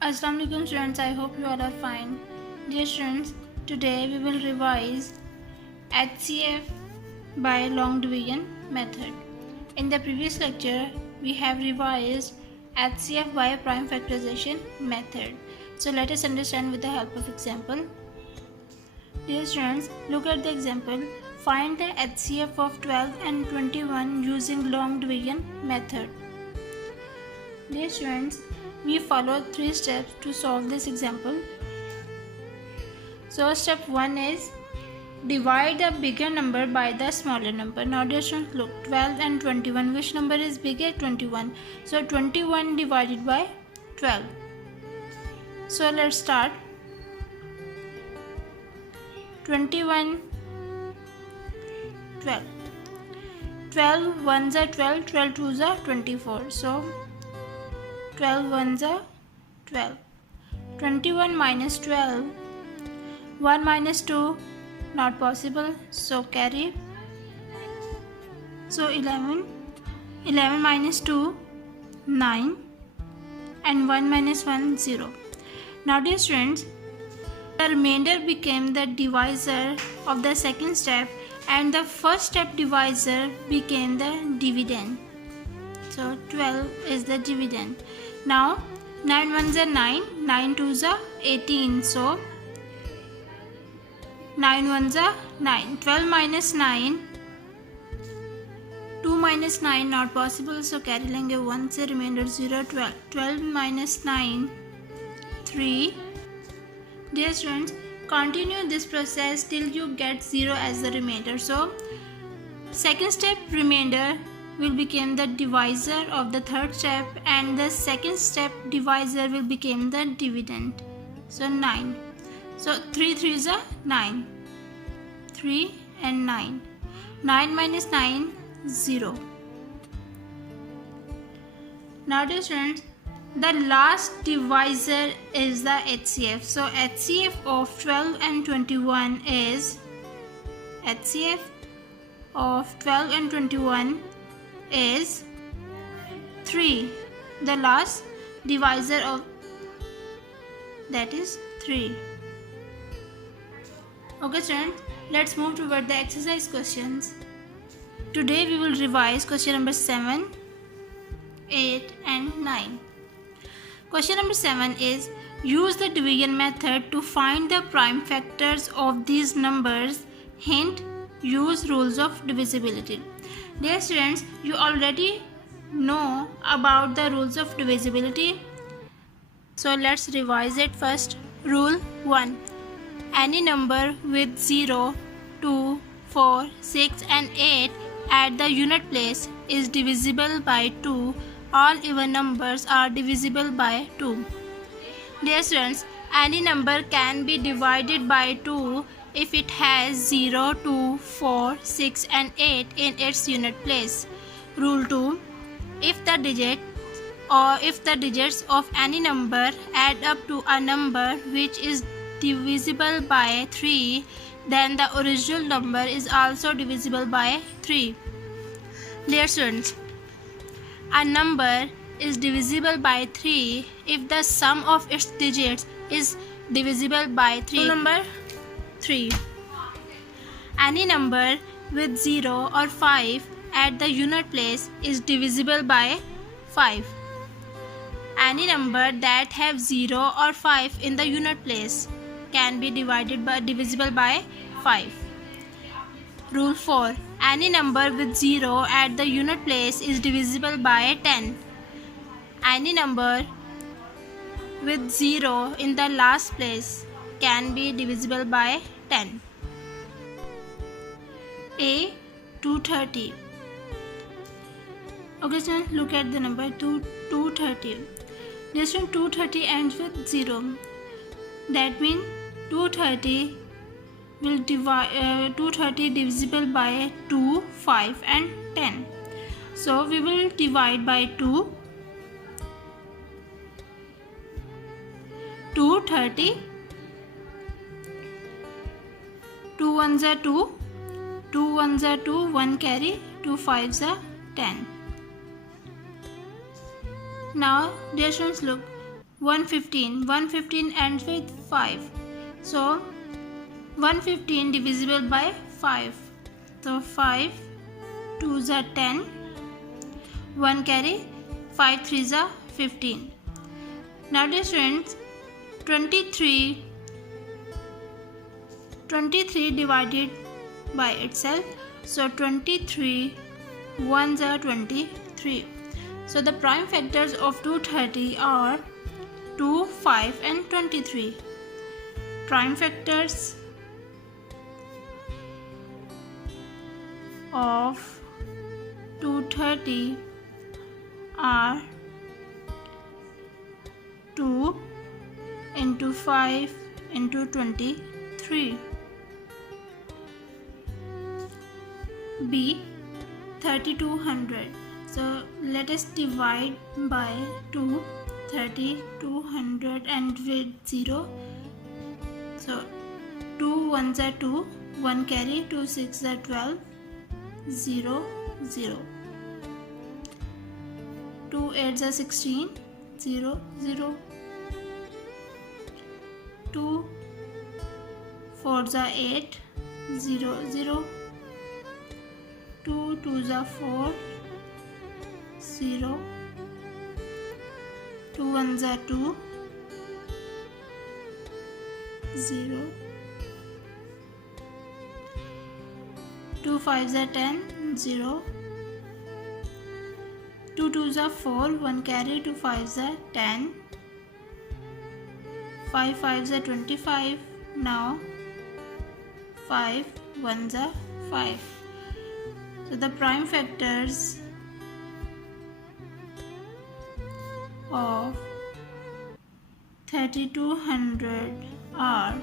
Assalamu alaikum students, I hope you all are fine. Dear students, today we will revise HCF by long division method. In the previous lecture, we have revised HCF by prime factorization method. So let us understand with the help of example. Dear students, look at the example. Find the HCF of 12 and 21 using long division method. Dear students, we follow 3 steps to solve this example. So step 1 is divide the bigger number by the smaller number. Now dear students, look, 12 and 21, which number is bigger? 21. So 21 divided by 12. So let's start. 21, 12. 12 ones are 12, 12 twos are 24. So 12 ones are 12. 21 minus 12. 1 minus 2, not possible. So carry. So 11. 11 minus 2, 9. And 1 minus 1, 0. Now dear students, the remainder became the divisor of the second step and the first step divisor became the dividend. So 12 is the dividend. Now 9 ones are 9, 9 twos are 18. So 9 ones are 9. 12 minus 9, 2 minus 9 not possible. So carry लेंगे 1 से remainder 0. 12. 12 minus 9, 3. Dear students, continue this process till you get 0 as the remainder. So second step remainder will become the divisor of the third step and the second step divisor will become the dividend. So 9. So 3 threes are 9. 3 and 9. 9 minus 9, 0. Now dear students, the last divisor is the HCF. So HCF of 12 and 21 is HCF of 12 and 21 is 3. The last divisor of that is 3. Okay students, let's move toward the exercise questions. Today we will revise question number 7, 8 and 9. Question number 7 is use the division method to find the prime factors of these numbers. Hint, use rules of divisibility. Dear students, you already know about the rules of divisibility. So let's revise it first. Rule 1. Any number with 0, 2, 4, 6 and 8 at the unit place is divisible by 2. All even numbers are divisible by 2. Dear students, any number can be divided by 2 if it has 0, 2, 4, 6 and 8 in its unit place. Rule 2. If the digits of any number add up to a number which is divisible by 3, then the original number is also divisible by 3. Dear students, a number is divisible by 3 if the sum of its digits is divisible by 3. Number 3. Any number with 0 or 5 at the unit place is divisible by 5. Any number that have 0 or 5 in the unit place can be divisible by 5. Rule 4. Any number with 0 at the unit place is divisible by 10. Any number with 0 in the last place can be divisible by 10. A. 230. Okay, so look at the number 230. This one 230 ends with 0. That means 230 will 230 divisible by 2, 5 and 10. So we will divide by 2. 230. 2 ones are 2. 2 ones are 2. 1 carry. 2 5s are 10. Now dear students, look, 115. 115 ends with 5. So 115 divisible by 5. So 5 2s are 10. 1 carry. 5 3s are 15. Now dear students, 23 divided by itself. So 23 1s are 23. So the prime factors of 230 are 2, 5 and 23. Prime factors of 230 are 2 into 5 into 23. B. 3200. So let us divide by 2 3200 and with 0. So 2 1s are 2, 1 carry, 2 6s are 12, 0 0. 2 8s are 16, 0 0. 2 4s are 8, 0 0. 2 2s are 4, 0. 2 1s are 2, 0. 2 5s are 10, 0. 2 2s are 4, 1 carry, 2 5s are 10. 5 5s are 25. Now 5 1s are 5. So the prime factors of 3200 are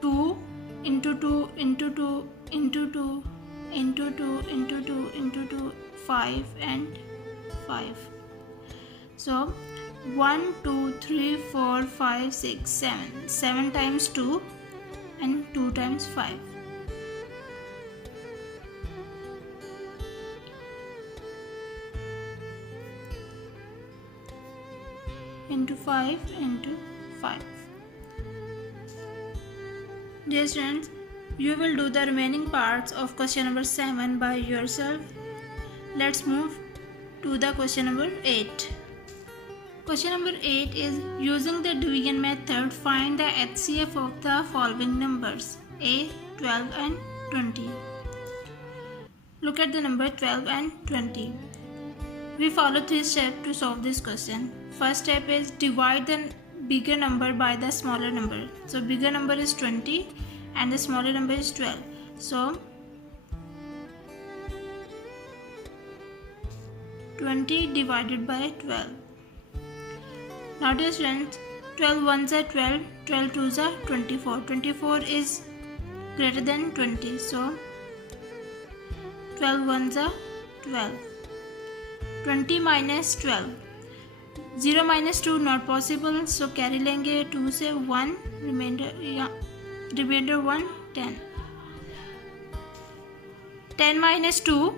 2 into 2 into 2 into 2 into 2 into 2 into 2, 5 and 5. So 1 2 3 4 5 6 7. 7 times 2 and 2 times 5. Into 5 into 5. Dear students, you will do the remaining parts of question number 7 by yourself. Let's move to the question number 8. Question number 8 is, using the division method, find the HCF of the following numbers A, 12 and 20. Look at the number 12 and 20. We follow 3 steps to solve this question. First step is divide the bigger number by the smaller number. So bigger number is 20 and the smaller number is 12. So 20 divided by 12. Now dear students, 12 1s are 12, 12 2s are 24. 24 is greater than 20. So 12 1s are 12. 20 minus 12. 0 minus 2 not possible. So carry लेंगे 2 से 1, remainder 1, 10. 10 minus 2,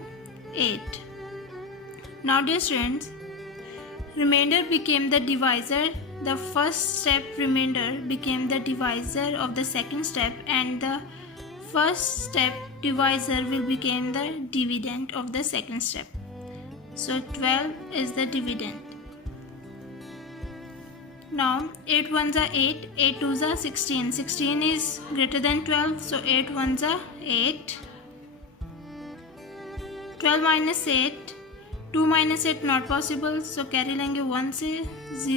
8. Now dear students, remainder became the divisor. The first step remainder became the divisor of the second step, and the first step divisor will become the dividend of the second step. So 12 is the dividend. Now 8 1s are 8, 8 2s are 16. 16 is greater than 12, so 8 1s are 8. 12 minus 8, 2 minus 8 not possible, so carry लेंगे 1 से,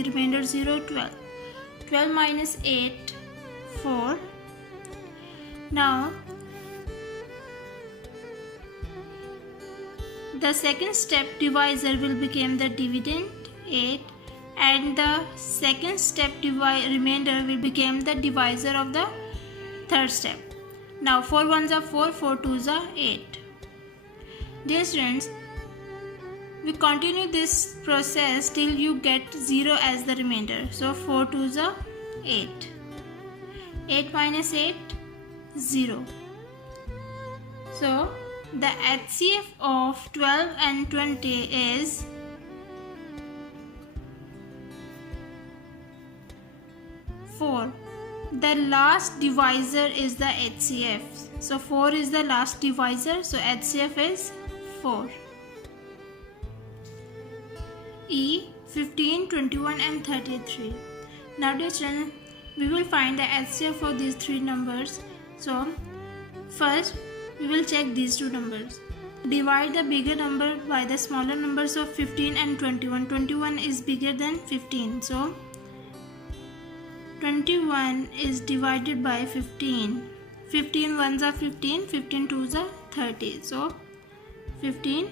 remainder 0, 12. 12 minus 8, 4. Now the second step divisor will become the dividend 8, and the second step remainder will become the divisor of the third step. Now 4 1s are 4, 4 2s are 8. Dear students, we continue this process till you get 0 as the remainder. So 4 2s are 8. 8 minus 8, 0. So the HCF of 12 and 20 is 4. The last divisor is the HCF. So 4 is the last divisor, so HCF is 4. E. 15, 21 and 33. Now dear children, we will find the HCF for these three numbers. So first we will check these two numbers. Divide the bigger number by the smaller numbers of 15 and 21. 21 is bigger than 15. So 21 is divided by 15. 15 ones are 15, 15 twos are 30. So 15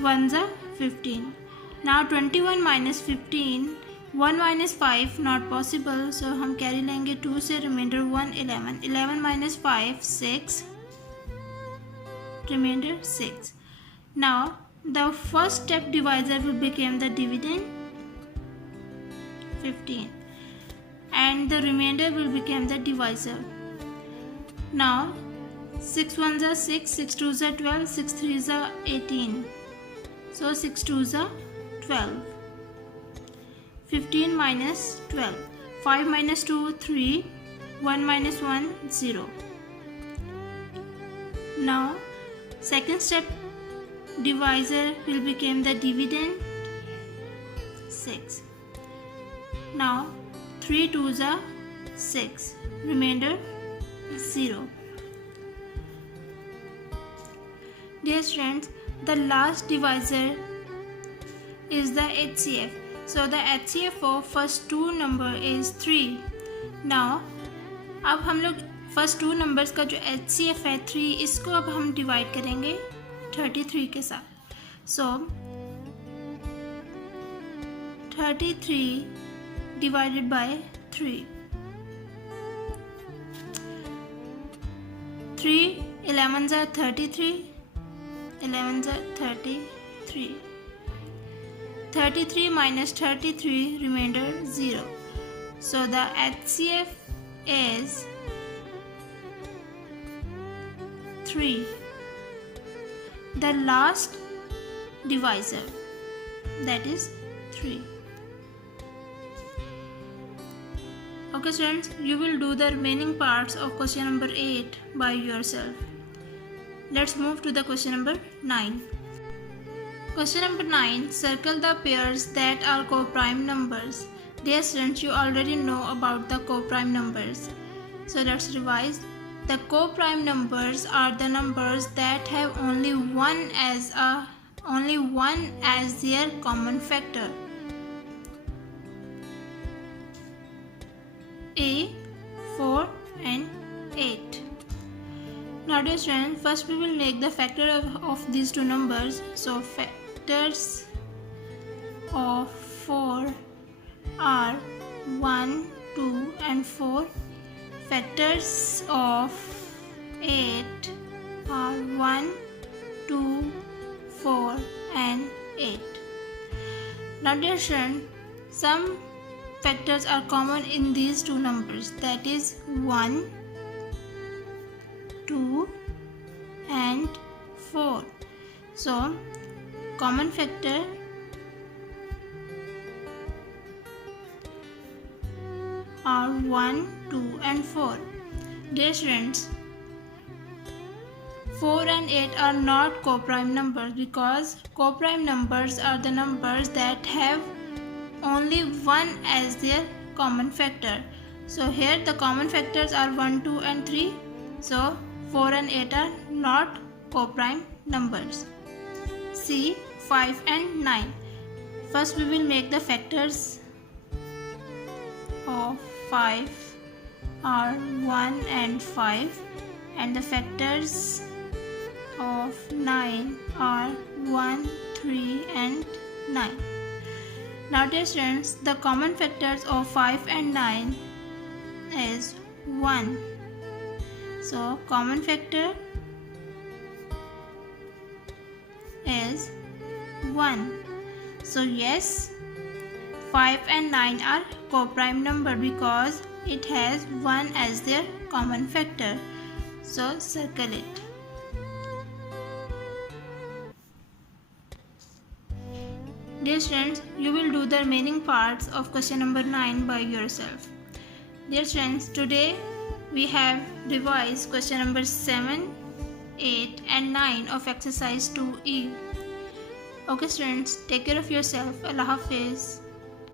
ones are 15. Now 21 minus 15, 1 minus 5 not possible. So हम carry लेंगे 2 से, remainder 1, 11. 11 minus 5, 6. Remainder 6. Now the first step divisor will become the dividend 15 and the remainder will become the divisor. Now 6 ones are 6, 6 twos are 12, 6 threes are 18. So 6 twos are 12. 15 minus 12. 5 minus 2, 3. 1 minus 1, 0. Now second step divisor will become the dividend 6. Now 3 twos are 6. Remainder 0. Dear friends, the last divisor is the HCF. So the HCF for first two number is 3. Now अब हम लोग first two numbers का जो HCF है 3, इसको अब हम divide करेंगे 33 के साथ. सो 33 divided by 3. 3 11s are 33. 11s are 33. 33 minus 33, remainder 0. So the HCF is 3. The last divisor, that is 3. Okay students, you will do the remaining parts of question number 8 by yourself. Let's move to the question number 9. Question number 9. Circle the pairs that are co-prime numbers. Dear students, you already know about the co-prime numbers. So let's revise. The co-prime numbers are the numbers that have only one as their common factor. A, 4 and 8. Now dear students, first we will make the factor of these two numbers. So factors of 4 are 1, 2 and 4. Factors of 8 are 1, 2, 4 and 8. Now dear students, some factors are common in these two numbers, that is 1, 2 and 4. So common factor are 1, 2 and 4. Dear students, 4 and 8 are not co-prime numbers because co-prime numbers are the numbers that have only one as their common factor. So here the common factors are 1, 2 and 3. So 4 and 8 are not co-prime numbers. C, 5 and 9. First we will make the factors of 5 are 1 and 5 and the factors of 9 are 1, 3 and 9. Now dear students, the common factors of 5 and 9 is 1. So common factor is 1. So yes, 5 and 9 are co-prime number because it has 1 as their common factor. So circle it. Dear students, you will do the remaining parts of question number 9 by yourself. Dear students, today we have revised question number 7, 8 and 9 of exercise 2E. Okay students, take care of yourself. Allah Hafiz.